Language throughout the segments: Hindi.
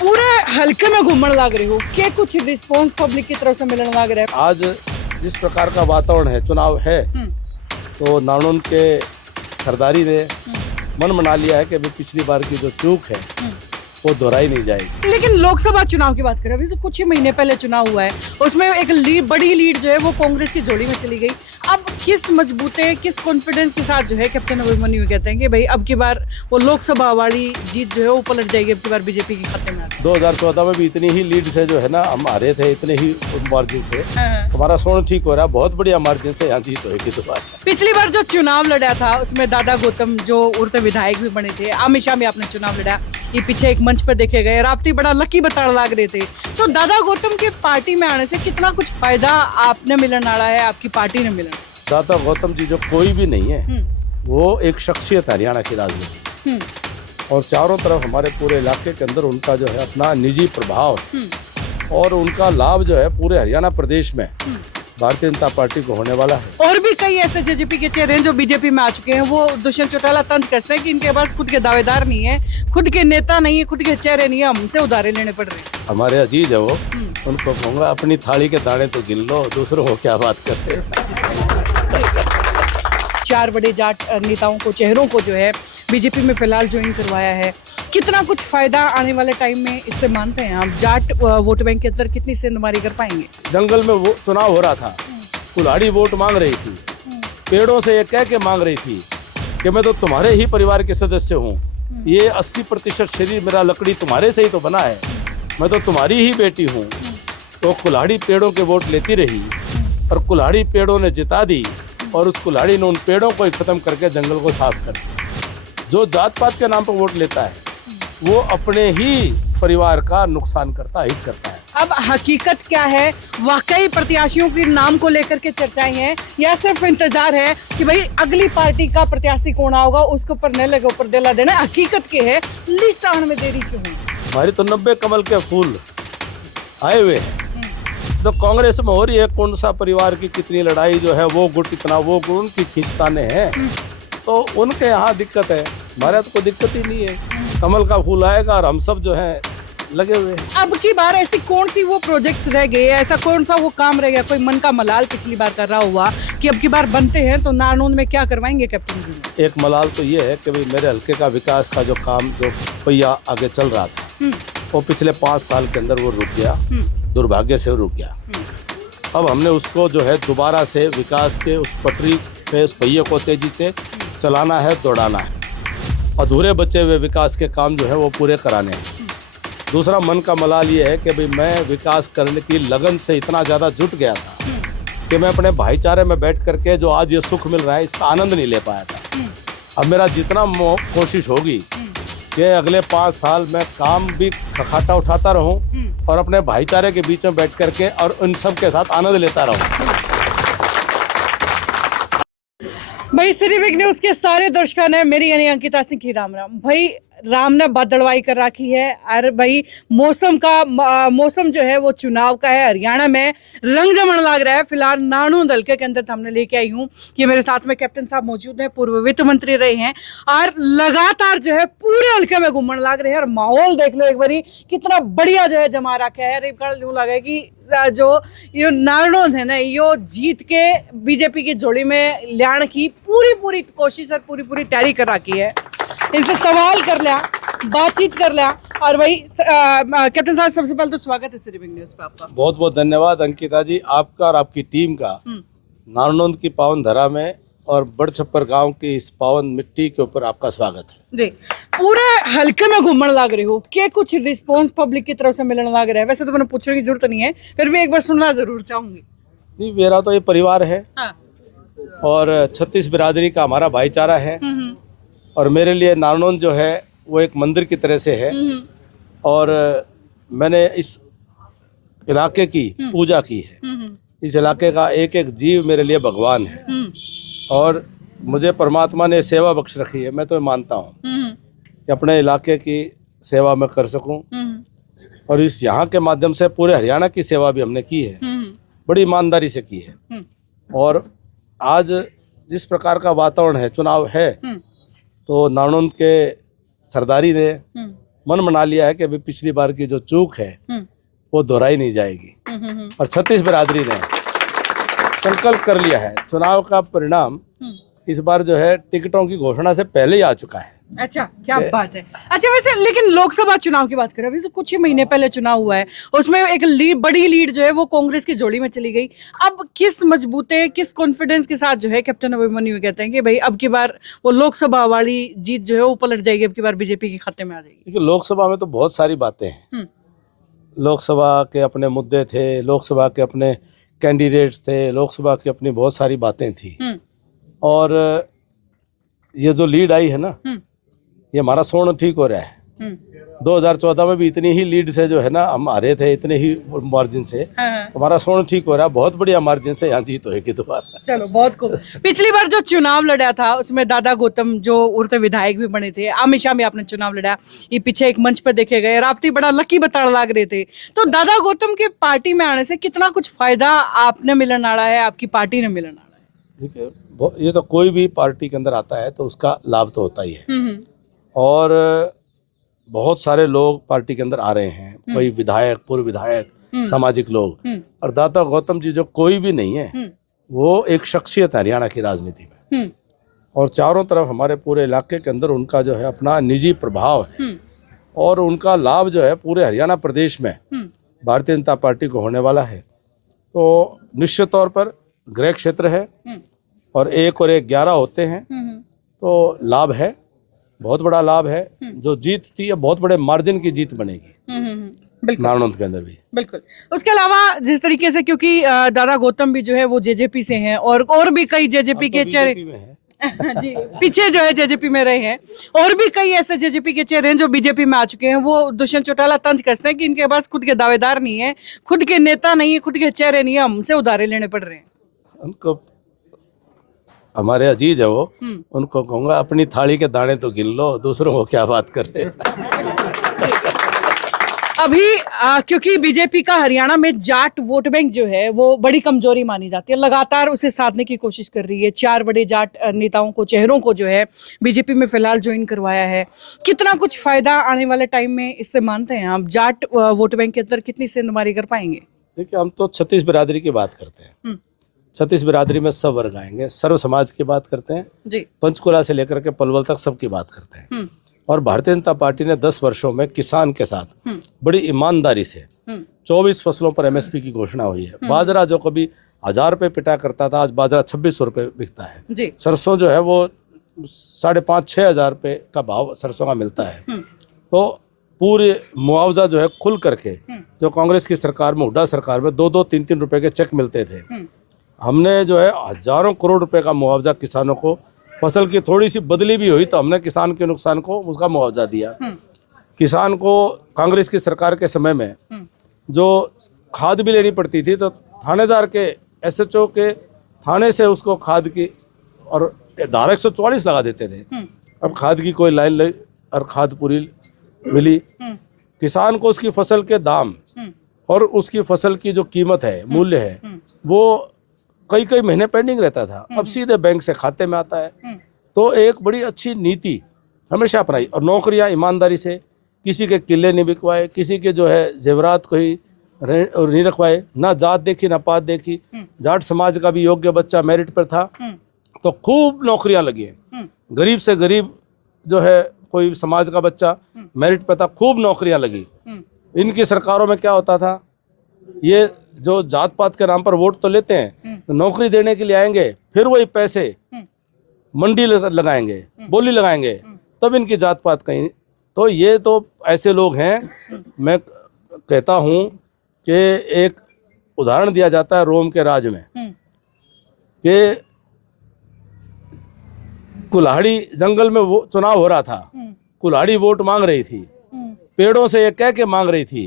पूरे हल्के में घूमने लग रहे हो क्या? कुछ रिस्पांस पब्लिक की तरफ से मिलने लग रहा है? आज जिस प्रकार का वातावरण है, चुनाव है, तो नानोद के सरदारी ने मन बना लिया है कि अभी पिछली बार की जो चूक है वो दोहराई नहीं जाएगी। लेकिन लोकसभा चुनाव की बात करें, अभी से कुछ ही महीने पहले चुनाव हुआ है, उसमें एक बड़ी लीड जो है वो कांग्रेस की झोली में चली गई। अब किस मजबूते, किस कॉन्फिडेंस के साथ जो है कैप्टन अभिमन्यु कहते हैं कि भाई अब की बार वो लोकसभा वाली जीत जो है वो पलट जाएगी, अब की बार बीजेपी के खाते में? 2014 में भी इतनी ही लीड से जो है ना हम हारे थे, इतने ही मार्जिन से हमारा स्वर्ण ठीक हो रहा है, बहुत बढ़िया मार्जिन से यहाँ जीत होगी दोबारा। पिछली बार जो चुनाव लड़ा था उसमें दादा गौतम जो उड़ते विधायक भी बने थे, अमित शाह भी आपने चुनाव लड़ा, ये पीछे एक मंच पर देखे गए, राप्ती बड़ा लकी बताने लग रहे थे। तो दादा गौतम के पार्टी में आने से कितना कुछ फायदा आपने मिलने वाला है, आपकी पार्टी ने मिलना? दादा गौतम जी जो कोई भी नहीं है, वो एक शख्सियत है हरियाणा की राजनीति, और चारों तरफ हमारे पूरे इलाके के अंदर उनका जो है अपना निजी प्रभाव और उनका लाभ जो है पूरे हरियाणा प्रदेश में भारतीय जनता पार्टी को होने वाला है। और भी कई ऐसे जेजेपी के चेहरे हैं जो बीजेपी में आ चुके हैं, वो दुष्यंत चौटाला तंज कसते हैं कि इनके पास खुद के दावेदार नहीं है, खुद के नेता नहीं है, खुद के चेहरे नहीं है, हमसे उधारे लेने पड़ रहे हैं। हमारे अजीज है वो, उनको कहूँगा अपनी थाली के दाने तो गिन लो, दूसरों को क्या बात करते हैं। 4 बड़े जाट नेताओं को, चेहरों को जो है बीजेपी में फिलहाल ज्वाइन करवाया है, कितना कुछ फायदा आने वाले टाइम में इससे मानते हैं आप? जाट वोट बैंक के अंदर कितनी सेंधमारी कर पाएंगे? जंगल में वो चुनाव हो रहा था, कुल्हाड़ी वोट मांग रही थी, पेड़ों से ये कह के मांग रही थी कि मैं तो तुम्हारे ही परिवार के सदस्य हूँ, ये 80% शरीर मेरा लकड़ी तुम्हारे से ही तो बना है, मैं तो तुम्हारी ही बेटी हूँ। तो कुल्हाड़ी पेड़ों के वोट लेती रही और कुल्हाड़ी पेड़ों ने जिता दी, और उस कुल्हाड़ी ने उन पेड़ों को ही खत्म करके जंगल को साफ कर दिया। जो जात पात के नाम पर वोट लेता है वो अपने ही परिवार का नुकसान करता, हित करता है। अब हकीकत क्या है? वाकई प्रत्याशियों के नाम को लेकर के चर्चाएं हैं या सिर्फ इंतजार है कि भाई अगली पार्टी का प्रत्याशी कौन होगा, उसके ऊपर नेले के ऊपर देला देना? हकीकत के है, लिस्ट आने में देरी क्यों है? हमारी तो 90 कमल के फूल आए हुए हैं, तो कांग्रेस में हो रही है कौन सा परिवार की कितनी लड़ाई जो है, वो गुट इतना, वो गुट उनकी खींचताने हैं, तो उनके यहाँ दिक्कत है, हमारे तो कोई दिक्कत ही नहीं है। कमल का फूल आएगा और हम सब जो है लगे हुए हैं। अब की बार ऐसी कौन सी वो प्रोजेक्ट्स रह गए, ऐसा कौन सा वो काम रह गया, कोई मन का मलाल पिछली बार कर रहा हुआ कि अब की बार बनते हैं तो नारनौंद में क्या करवाएंगे कैप्टन जी? एक मलाल तो ये है कि भाई मेरे हल्के का विकास का जो काम, जो पहिया आगे चल रहा था, वो पिछले 5 साल के अंदर वो रुक गया, दुर्भाग्य से रुक गया। अब हमने उसको जो है दोबारा से विकास के उस पटरी पे उस पहिए को तेजी से चलाना है, दौड़ाना है, अधूरे बचे हुए विकास के काम जो है वो पूरे कराने हैं। दूसरा मन का मलाल ये है कि भाई मैं विकास करने की लगन से इतना ज़्यादा जुट गया था कि मैं अपने भाईचारे में बैठ करके जो आज ये सुख मिल रहा है इसका आनंद नहीं ले पाया था। अब मेरा जितना कोशिश होगी कि अगले 5 साल में काम भी खखाटा उठाता रहूं और अपने भाईचारे के बीच में बैठ करके और उन सब के साथ आनंद लेता रहूं। भाई सिटी बिग न्यूज के सारे दर्शकों ने मेरी यानी अंकिता सिंह की राम राम। भाई राम ने बादलवाई कर रखी है, अरे भाई मौसम जो है वो चुनाव का है, हरियाणा में रंग जमने लग रहा है। फिलहाल नारनौंद हल्के के अंदर हमने लेके आई हूँ कि मेरे साथ में कैप्टन साहब मौजूद हैं, पूर्व वित्त मंत्री रहे हैं और लगातार जो है पूरे हल्के में घूमने लग रहे हैं। और माहौल देख लो एक बारी, कितना बढ़िया जो है जमा रखा है। यूँ लगा कि जो ये नारनौंद है ना, यो जीत के बीजेपी की झोली में लाने की पूरी कोशिश और पूरी तैयारी कर रखी है। इनसे सवाल कर लिया, बातचीत कर लिया। और भाई कैप्टन साहब सबसे पहले तो स्वागत है सिटी बिग न्यूज़ पे आपका। बहुत बहुत धन्यवाद अंकिता जी, आपका और आपकी टीम का नारनौंद की पावन धरा में और बड़छप्पर गांव की इस पावन मिट्टी के ऊपर आपका स्वागत है जी। पूरे हल्के में घूमने लग रहे हो क्या? कुछ रिस्पांस पब्लिक की तरफ से मिलने लग रहा है? वैसे तो मैंने पूछने की जरूरत नहीं है, फिर भी एक बार सुनना जरूर चाहूंगी। नहीं, मेरा तो ये परिवार है और 36 बिरादरी का हमारा भाईचारा है, और मेरे लिए नारनौंद जो है वो एक मंदिर की तरह से है, और मैंने इस इलाके की पूजा की है। इस इलाके का एक एक जीव मेरे लिए भगवान है, और मुझे परमात्मा ने सेवा बख्श रखी है। मैं तो मानता हूँ कि अपने इलाके की सेवा मैं कर सकूं, और इस यहाँ के माध्यम से पूरे हरियाणा की सेवा भी हमने की है, बड़ी ईमानदारी से की है। और आज जिस प्रकार का वातावरण है, चुनाव है, तो नारनौंद के सरदारी ने मन बना लिया है कि अभी पिछली बार की जो चूक है वो दोहराई नहीं जाएगी। और छत्तीस बिरादरी ने संकल्प कर लिया है। चुनाव का परिणाम इस बार जो है टिकटों की घोषणा से पहले ही आ चुका है। अच्छा, क्या बात है। अच्छा, वैसे लेकिन लोकसभा चुनाव की बात करें, अभी से कुछ ही महीने पहले चुनाव हुआ है, उसमें एक बड़ी लीड जो है वो कांग्रेस की जोड़ी में चली गई। अब किस मजबूते, किस कॉन्फिडेंस के साथ जो है कैप्टन अभिमन्यु कहते हैं कि भाई अब की बार वो लोकसभा वाली जीत जो है वो पलट जाएगी, अब की बार बीजेपी के खाते में आ जाएगी? देखिए, लोकसभा में तो बहुत सारी बातें हैं। लोकसभा के अपने मुद्दे थे, लोकसभा के अपने कैंडिडेट्स थे, लोकसभा की अपनी बहुत सारी बातें थी। और ये जो लीड आई है ना, ये हमारा स्वर्ण ठीक हो रहा है। 2014 में भी इतनी ही लीड से जो है ना हम हारे थे, इतने ही मार्जिन से। तो हमारा स्वर्ण ठीक हो रहा है, बहुत बढ़िया मार्जिन से यहाँ जीत होगी दोबारा। चलो, बहुत खूब। पिछली बार जो चुनाव लड़ा था उसमें दादा गौतम जो उड़ते विधायक भी बने थे, हमेशा भी आपने चुनाव लड़ा, ये पीछे एक मंच पर देखे गए, राप्ती बड़ा लकी बताने लग रहे थे। तो दादा गौतम के पार्टी में आने से कितना कुछ फायदा आपने मिलने वाला है, आपकी पार्टी ने मिलने वाला है? देखिए, ये तो कोई भी पार्टी के अंदर आता है तो उसका लाभ तो होता ही है। और बहुत सारे लोग पार्टी के अंदर आ रहे हैं, कोई विधायक, पूर्व विधायक, सामाजिक लोग। और दादा गौतम जी जो कोई भी नहीं है, वो एक शख्सियत है हरियाणा की राजनीति में। और चारों तरफ हमारे पूरे इलाके के अंदर उनका जो है अपना निजी प्रभाव है। और उनका लाभ जो है पूरे हरियाणा प्रदेश में भारतीय जनता पार्टी को होने वाला है। तो निश्चित तौर पर गृह क्षेत्र है और 1 और 1 11 होते हैं, तो लाभ है, बहुत बड़ा लाभ है। जो जीत थी ये बहुत बड़े मार्जिन की जीत बनेगी नारनौंद के अंदर भी। बिल्कुल। उसके अलावा जिस तरीके से, क्योंकि दादा गौतम भी जो है वो जेजेपी से हैं और भी कई जेजेपी के चेहरे जी पीछे जो है जेजेपी में रहे हैं, और भी कई ऐसे जेजेपी के चेहरे हैं जो बीजेपी में आ चुके हैं। वो दुष्यंत चौटाला तंज कसते हैं कि इनके पास खुद के दावेदार नहीं है, खुद के नेता नहीं है, खुद के चेहरे नहीं है, हमसे उधारे लेने पड़ रहे हैं। उनको, हमारे अजीज है वो, उनको कहूँगा अपनी थाली के दाने तो गिन लो, दूसरों को क्या बात कर रहे हैं। अभी क्योंकि बीजेपी का हरियाणा में जाट वोट बैंक जो है वो बड़ी कमजोरी मानी जाती है, लगातार उसे साधने की कोशिश कर रही है। 4 बड़े जाट नेताओं को, चेहरों को जो है बीजेपी में फिलहाल ज्वाइन करवाया है। कितना कुछ फायदा आने वाले टाइम में इससे मानते हैं आप? जाट वोट बैंक के अंदर कितनी सेंधमारी कर पाएंगे? देखिए, हम तो छत्तीस बिरादरी की बात करते हैं। छत्तीस बिरादरी में सब वर्ग आएंगे, सर्व समाज की बात करते हैं जी। पंचकुला से लेकर के पलवल तक सबकी बात करते हैं। और भारतीय जनता पार्टी ने 10 वर्षों में किसान के साथ बड़ी ईमानदारी से 24 फसलों पर एमएसपी की घोषणा हुई है। बाजरा जो कभी 1000 रुपये पिटा करता था, आज बाजरा 2600 रुपये बिकता है। सरसों जो है वो 5,500-6 हज़ार रुपये का भाव सरसों का मिलता है। तो पूरे मुआवजा जो है खुल करके, जो कांग्रेस की सरकार में, हुड्डा सरकार में 2-2, 3-3 रुपये के चेक मिलते थे, हमने जो है हजारों करोड़ रुपए का मुआवजा किसानों को, फसल की थोड़ी सी बदली भी हुई तो हमने किसान के नुकसान को उसका मुआवजा दिया। किसान को कांग्रेस की सरकार के समय में जो खाद भी लेनी पड़ती थी तो थानेदार के, एसएचओ के थाने से उसको खाद की और धारा 144 लगा देते थे। अब खाद की कोई लाइन लगी और खाद पूरी मिली। किसान को उसकी फसल के दाम और उसकी फसल की जो कीमत है, मूल्य है, वो कई महीने पेंडिंग रहता था, अब सीधे बैंक से खाते में आता है। तो एक बड़ी अच्छी नीति हमेशा अपनाई। और नौकरियां ईमानदारी से, किसी के किले नहीं बिकवाए, किसी के जो है जेवरात कोई नहीं रखवाए, ना जात देखी ना पात देखी। जाट समाज का भी योग्य बच्चा मेरिट पर था तो खूब नौकरियां लगी हैं। गरीब से गरीब जो है कोई समाज का बच्चा मेरिट पर था, खूब नौकरियां लगी। इनकी सरकारों में क्या होता था, ये जो जात पात के नाम पर वोट तो लेते हैं, तो नौकरी देने के लिए आएंगे, फिर वही पैसे मंडी लगाएंगे, बोली लगाएंगे, तब इनकी जात पात कहीं। तो ये तो ऐसे लोग हैं। मैं कहता हूँ कि एक उदाहरण दिया जाता है रोम के राज में कि कुल्हाड़ी जंगल में वो चुनाव हो रहा था, कुल्हाड़ी वोट मांग रही थी, पेड़ों से ये कह के मांग रही थी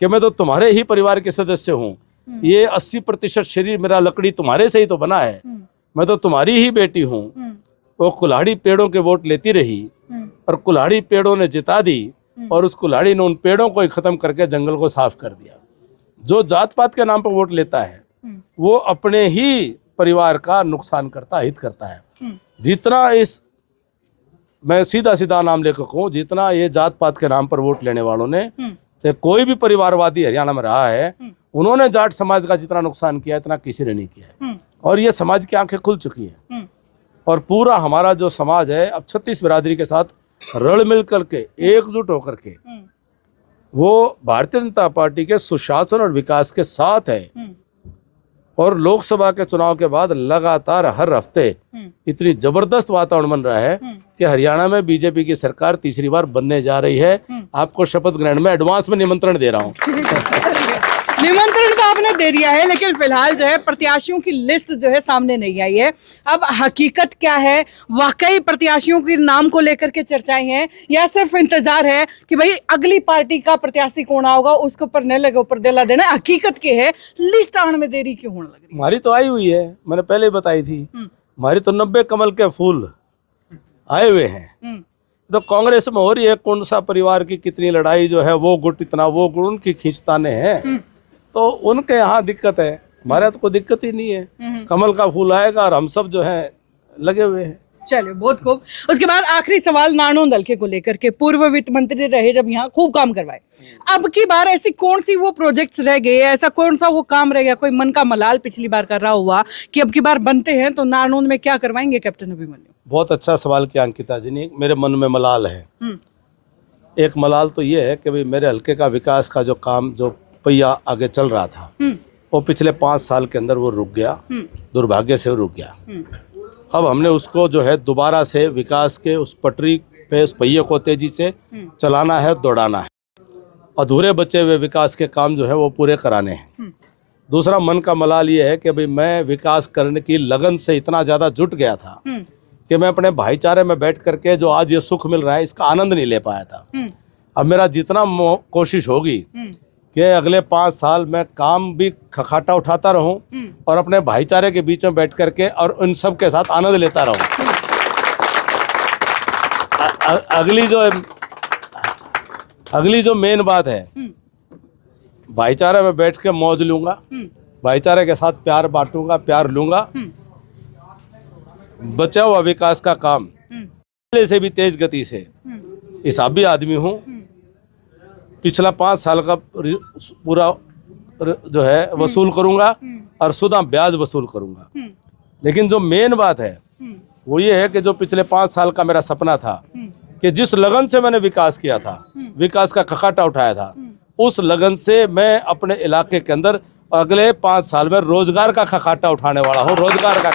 कि मैं तो तुम्हारे ही परिवार के सदस्य हूँ, ये 80% शरीर मेरा लकड़ी तुम्हारे से ही तो बना है, मैं तो तुम्हारी ही बेटी हूँ। वो कुल्हाड़ी पेड़ों के वोट लेती रही और कुल्हाड़ी पेड़ों ने जिता दी और उस कुल्हाड़ी ने उन पेड़ों को ही खत्म करके जंगल को साफ कर दिया। जो जात पात के नाम पर वोट लेता है वो अपने ही परिवार का नुकसान करता, हित करता है। जितना इस मैं सीधा सीधा नाम लेकर कहूँ, जितना ये जात पात के नाम पर वोट लेने वालों ने, चाहे कोई भी परिवारवादी हरियाणा में रहा है, उन्होंने जाट समाज का जितना नुकसान किया इतना किसी ने नहीं किया है। और ये समाज की आंखें खुल चुकी है और पूरा हमारा जो समाज है अब 36 बिरादरी के साथ रल मिल करके एकजुट होकर के वो भारतीय जनता पार्टी के सुशासन और विकास के साथ है। और लोकसभा के चुनाव के बाद लगातार हर हफ्ते इतनी जबरदस्त वातावरण बन रहा है कि हरियाणा में बीजेपी की सरकार तीसरी बार बनने जा रही है। आपको शपथ ग्रहण में एडवांस में निमंत्रण दे रहा हूँ। निमंत्रण तो आपने दे दिया है, लेकिन फिलहाल जो है प्रत्याशियों की लिस्ट जो है सामने नहीं आई है। अब हकीकत क्या है? वाकई प्रत्याशियों के नाम को लेकर के चर्चाएं हैं या सिर्फ इंतजार है कि भाई अगली पार्टी का प्रत्याशी कौन होगा, उसके ऊपर न लगे ऊपर दिला देना? हकीकत के है लिस्ट आने में देरी क्यों होने लगी? हमारी तो आई हुई है, मैंने पहले ही बताई थी। हमारी तो 90 कमल के फूल आए हुए हैं। तो कांग्रेस में हो रही है कौन सा परिवार की कितनी लड़ाई, जो है वो गुट इतना, वो गुट, उनकी खींचताने हैं। तो उनके यहाँ दिक्कत है, हमारे यहाँ तो कोई दिक्कत ही नहीं है। कमल का फूल आएगा और हम सब जो है लगे हुए हैं। चलिए, बहुत खूब। उसके बाद आखिरी सवाल नारनौंद हल्के को लेकर के, पूर्व वित्त मंत्री रहे जब यहाँ, खूब काम करवाए, अब की बार ऐसी कौन सी वो प्रोजेक्ट्स रह गए, ऐसा कौन सा वो काम रह गया, कोई मन का मलाल पिछली बार कर रहा हुआ कि अब की बार बनते हैं तो नारनौंद में क्या करवाएंगे कैप्टन अभिमन्यु? बहुत अच्छा सवाल किया अंकिता जी ने। मेरे मन में मलाल है। एक मलाल तो ये है कि भाई मेरे हल्के का विकास का जो काम, जो पहिया आगे चल रहा था, वो पिछले 5 साल के अंदर वो रुक गया, दुर्भाग्य से वो रुक गया। अब हमने उसको जो है दोबारा से विकास के उस पटरी पे, उस पहिए को तेजी से चलाना है, दौड़ाना है। अधूरे बचे हुए विकास के काम जो है वो पूरे कराने हैं। दूसरा मन का मलाल ये है कि भाई मैं विकास करने की लगन से इतना ज़्यादा जुट गया था कि मैं अपने भाईचारे में बैठ करके जो आज ये सुख मिल रहा है इसका आनंद नहीं ले पाया था। अब मेरा जितना कोशिश होगी कि अगले 5 साल में काम भी खखाटा उठाता रहूं और अपने भाईचारे के बीच में बैठ करके और उन सब के साथ आनंद लेता रहूं। अगली जो मेन बात है, भाईचारे में बैठ के मौज लूंगा, भाईचारे के साथ प्यार बांटूंगा, प्यार लूंगा। बचा हुआ विकास का काम पहले से भी तेज गति से, हिसाबी आदमी हूं, पिछला 5 साल का पूरा जो है वसूल करूंगा और सुधा ब्याज वसूल करूंगा। लेकिन जो मेन बात है वो ये है कि जो पिछले 5 साल का मेरा सपना था कि जिस लगन से मैंने विकास किया था, विकास का खखाटा उठाया था, उस लगन से मैं अपने इलाके के अंदर अगले 5 साल में रोजगार का खखाटा उठाने वाला हूँ। रोजगार का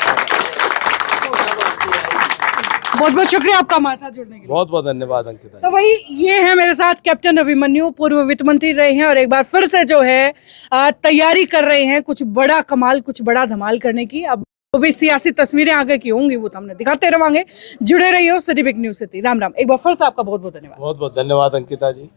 बहुत बहुत शुक्रिया आपका हमारे साथ जुड़ने के लिए। बहुत बहुत धन्यवाद अंकिता। तो भाई ये है मेरे साथ कैप्टन अभिमन्यु, पूर्व वित्त मंत्री रहे हैं और एक बार फिर से जो है तैयारी कर रहे हैं कुछ बड़ा कमाल, कुछ बड़ा धमाल करने की। अब तो भी सियासी तस्वीरें आगे की होंगी वो तो हमने दिखाते रहेंगे। जुड़े रहिए सिटी बिग न्यूज़ से। राम राम। एक बार फिर से आपका बहुत बहुत धन्यवाद। बहुत बहुत धन्यवाद अंकिता जी।